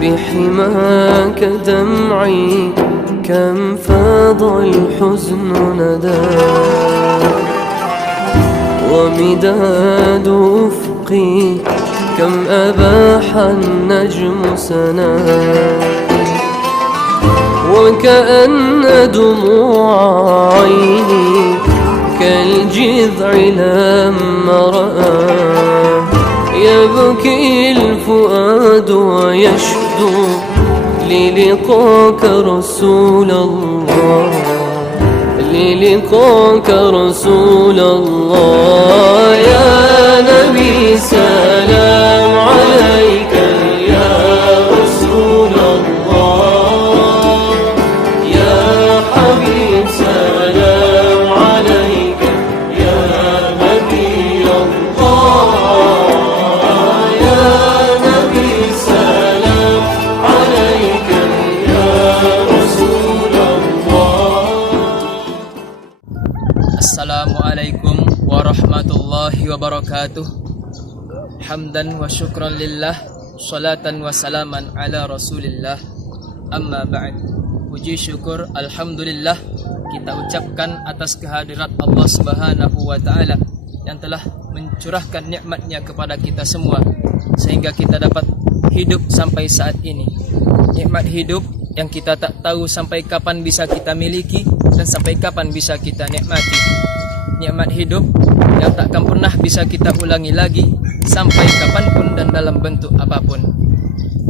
بحماك دمعي كم فاض الحزن ندى ومداد أفقي كم أباح النجم سنا وكأن دموع عيني كالجذع لما رآه يبكي الفؤاد ويشدو للقاك رسول الله للقاك رسول الله يا نبي سلام عليك يا رسول الله يا حبيب سلام عليك يا نبي الله يا نبي سلام عليك يا رسول الله. Assalamualaikum warahmatullahi wabarakatuh. Hamdan wa syukran lillah, salatan wa salaman ala rasulillah. Amma ba'd. Puji syukur alhamdulillah kita ucapkan atas kehadirat Allah Subhanahu wa taala yang telah mencurahkan nikmat-Nya kepada kita semua sehingga kita dapat hidup sampai saat ini. Nikmat hidup yang kita tak tahu sampai kapan bisa kita miliki dan sampai kapan bisa kita nikmati. Nikmat hidup yang takkan pernah bisa kita ulangi lagi sampai kapanpun dan dalam bentuk apapun.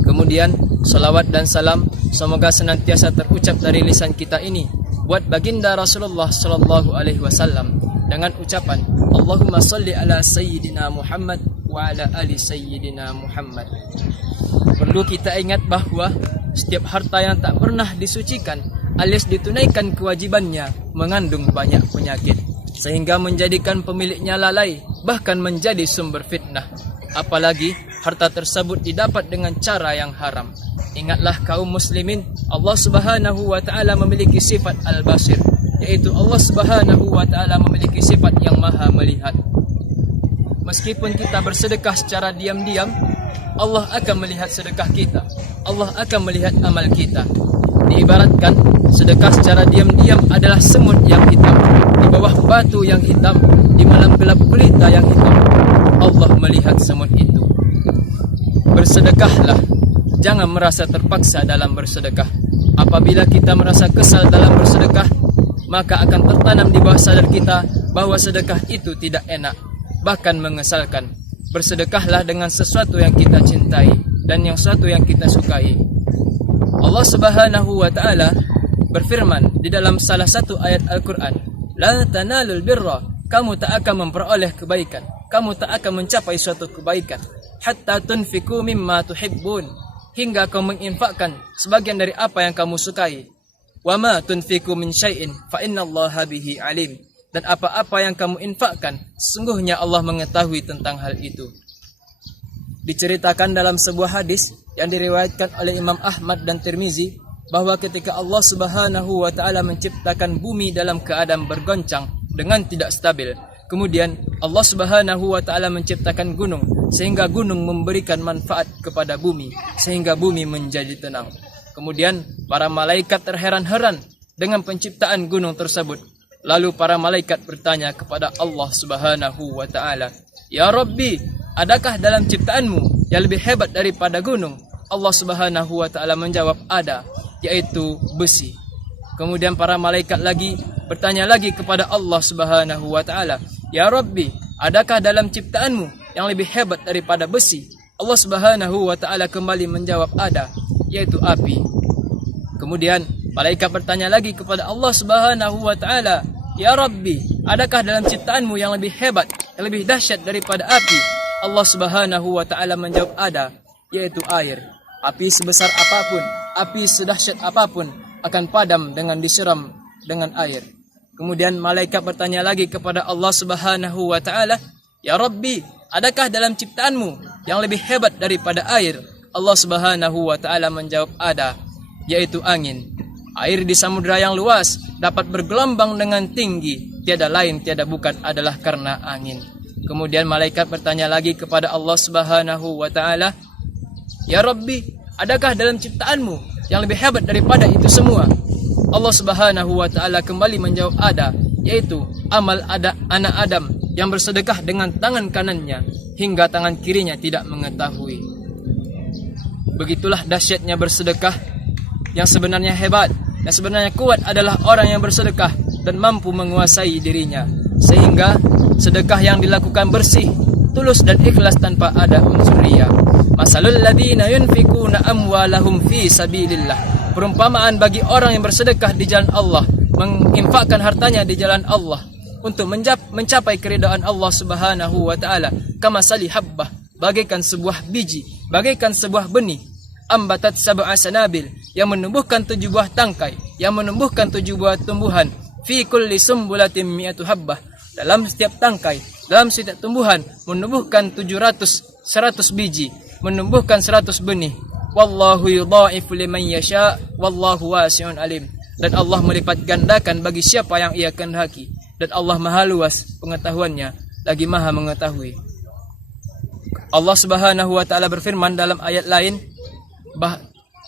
Kemudian salawat dan salam semoga senantiasa terucap dari lisan kita ini buat baginda Rasulullah sallallahu alaihi wasallam dengan ucapan Allahumma shalli ala sayyidina Muhammad wa ala ali sayyidina Muhammad. Perlu kita ingat bahwa setiap harta yang tak pernah disucikan alias ditunaikan kewajibannya mengandung banyak penyakit sehingga menjadikan pemiliknya lalai bahkan menjadi sumber fitnah. Apalagi harta tersebut didapat dengan cara yang haram. Ingatlah kaum muslimin, Allah Subhanahu wa taala memiliki sifat al-basir, yaitu Allah Subhanahu wa taala memiliki sifat yang maha melihat. Meskipun kita bersedekah secara diam-diam, Allah akan melihat sedekah kita. Allah akan melihat amal kita. Diibaratkan sedekah secara diam-diam adalah semut yang hitam di bawah batu yang hitam, di malam gelap gulita yang hitam. Allah melihat semut itu. Bersedekahlah, jangan merasa terpaksa dalam bersedekah. Apabila kita merasa kesal dalam bersedekah, maka akan tertanam di bawah sadar kita bahwa sedekah itu tidak enak, bahkan mengesalkan. Bersedekahlah dengan sesuatu yang kita cintai dan yang sesuatu yang kita sukai. Allah Subhanahu wa taala berfirman di dalam salah satu ayat Al-Qur'an, "La tanalul birra", kamu tak akan memperoleh kebaikan, kamu tak akan mencapai suatu kebaikan hatta tunfiqu mimma tuhibbun, hingga kamu menginfakkan sebagian dari apa yang kamu sukai. Wa ma tunfiqu min syai'in fa innallaha bihi alim, dan apa-apa yang kamu infakkan sesungguhnya Allah mengetahui tentang hal itu. Diceritakan dalam sebuah hadis yang diriwayatkan oleh Imam Ahmad dan Tirmizi bahwa ketika Allah Subhanahu wa taala menciptakan bumi dalam keadaan bergoncang dengan tidak stabil, kemudian Allah Subhanahu wa taala menciptakan gunung sehingga gunung memberikan manfaat kepada bumi sehingga bumi menjadi tenang. Kemudian para malaikat terheran-heran dengan penciptaan gunung tersebut. Lalu para malaikat bertanya kepada Allah Subhanahu wa taala, "Ya Rabbi, adakah dalam ciptaanmu yang lebih hebat daripada gunung?" Allah Subhanahu wa taala menjawab, "Ada, yaitu besi." Kemudian para malaikat lagi bertanya lagi kepada Allah Subhanahu wa taala, "Ya Rabbi, adakah dalam ciptaanmu yang lebih hebat daripada besi?" Allah Subhanahu wa taala kembali menjawab, "Ada, yaitu api." Kemudian malaikat bertanya lagi kepada Allah Subhanahu wa taala, "Ya Rabbi, adakah dalam ciptaanmu yang lebih hebat, yang lebih dahsyat daripada api?" Allah Subhanahu wa taala menjawab, "Ada, yaitu air. Api sebesar apapun, api sedahsyat apapun akan padam dengan disiram dengan air." Kemudian malaikat bertanya lagi kepada Allah Subhanahu wa taala, "Ya Rabbi, adakah dalam ciptaanmu yang lebih hebat daripada air?" Allah Subhanahu wa taala menjawab, "Ada, yaitu angin. Air di samudera yang luas dapat bergelombang dengan tinggi, tiada lain tiada bukan adalah karena angin." Kemudian malaikat bertanya lagi kepada Allah Subhanahu wa taala, "Ya Rabbi, Adakah dalam ciptaanmu yang lebih hebat daripada itu semua? Allah Subhanahu wa taala kembali menjawab, ada, yaitu amal ada anak Adam yang bersedekah dengan tangan kanannya hingga tangan kirinya tidak mengetahui. Begitulah dahsyatnya bersedekah. Yang sebenarnya hebat, yang sebenarnya kuat adalah orang yang bersedekah dan mampu menguasai dirinya, sehingga sedekah yang dilakukan bersih, tulus dan ikhlas tanpa ada unsur riya. Masalul ladzina yunfikuna amwalahum fi sabilillah. Perumpamaan bagi orang yang bersedekah di jalan Allah, menginfakkan hartanya di jalan Allah untuk mencapai keridaan Allah Subhanahu wa taala, kamasali habbah, bagaikan sebuah biji, bagaikan sebuah benih, ambatat sab'a sanabil, yang menumbuhkan 7 buah tangkai, yang menumbuhkan 7 buah tumbuhan, fi kulli sumbulatin mi'atu habbah, dalam setiap tangkai, dalam setiap tumbuhan menumbuhkan 100 biji, menumbuhkan 100 benih. Wallahu yudha'ifu liman yasha, wallahu wasi'un alim. Dan Allah melipat gandakan bagi siapa yang Ia kehendaki, dan Allah Maha luas pengetahuannya, lagi Maha mengetahui. Allah Subhanahu wa taala berfirman dalam ayat lain,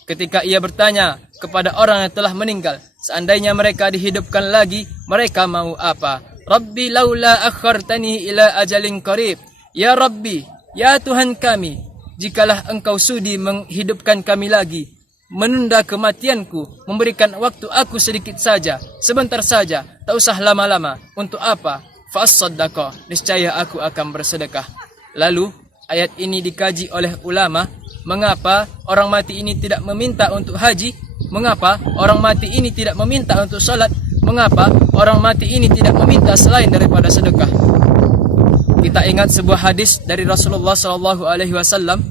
ketika Ia bertanya kepada orang yang telah meninggal, seandainya mereka dihidupkan lagi, mereka mau apa? Rabbi laula akhartani ila ajalin qarib. Ya Rabbi, ya Tuhan kami, jikalah Engkau sudi menghidupkan kami lagi, menunda kematianku, memberikan waktu aku sedikit saja, sebentar saja, tak usah lama-lama. Untuk apa? Fa'as-saddaqah, niscaya aku akan bersedekah. Lalu ayat ini dikaji oleh ulama. Mengapa orang mati ini tidak meminta untuk haji? Mengapa orang mati ini tidak meminta untuk salat? Mengapa orang mati ini tidak meminta selain daripada sedekah? Kita ingat sebuah hadis dari Rasulullah SAW,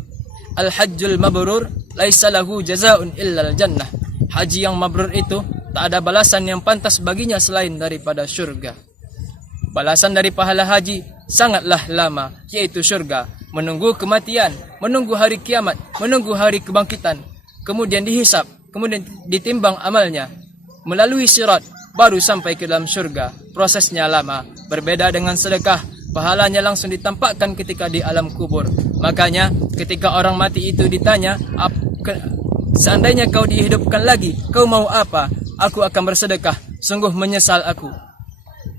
Al-hajjul mabrur laisa lahu jazaa'un illal jannah. Haji yang mabrur itu tak ada balasan yang pantas baginya selain daripada syurga. Balasan dari pahala haji sangatlah lama, yaitu syurga. Menunggu kematian, menunggu hari kiamat, menunggu hari kebangkitan, kemudian dihisap, kemudian ditimbang amalnya, melalui sirat, baru sampai ke dalam syurga. Prosesnya lama. Berbeda dengan sedekah, pahalanya langsung ditampakkan ketika di alam kubur. Makanya ketika orang mati itu ditanya, seandainya kau dihidupkan lagi, kau mau apa? Aku akan bersedekah. Sungguh menyesal aku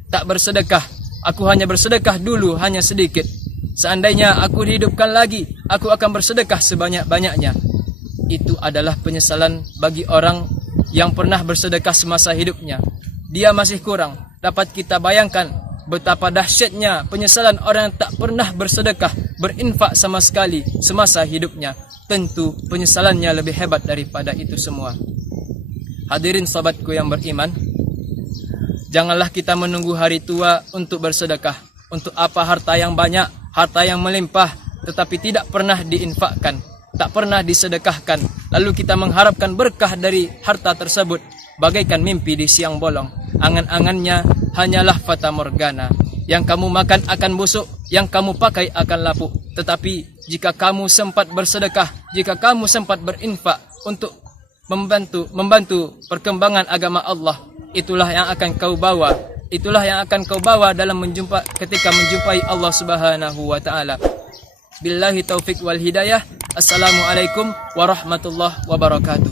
tak bersedekah. Aku hanya bersedekah dulu, hanya sedikit. Seandainya aku dihidupkan lagi, aku akan bersedekah sebanyak-banyaknya. Itu adalah penyesalan bagi orang yang pernah bersedekah semasa hidupnya. Dia masih kurang. Dapat kita bayangkan betapa dahsyatnya penyesalan orang yang tak pernah bersedekah, berinfak sama sekali semasa hidupnya. Tentu penyesalannya lebih hebat daripada itu semua. Hadirin sahabatku yang beriman, janganlah kita menunggu hari tua untuk bersedekah. Untuk apa harta yang banyak, harta yang melimpah, tetapi tidak pernah diinfakkan, tak pernah disedekahkan, lalu kita mengharapkan berkah dari harta tersebut, bagaikan mimpi di siang bolong. Angan-angannya hanyalah fata morgana. Yang kamu makan akan busuk, yang kamu pakai akan lapuk. Tetapi jika kamu sempat bersedekah, jika kamu sempat berinfak untuk membantu perkembangan agama Allah, itulah yang akan kau bawa. Itulah yang akan kau bawa dalam ketika menjumpai Allah Subhanahu wa taala. Billahi taufik wal hidayah. Assalamualaikum warahmatullahi wabarakatuh.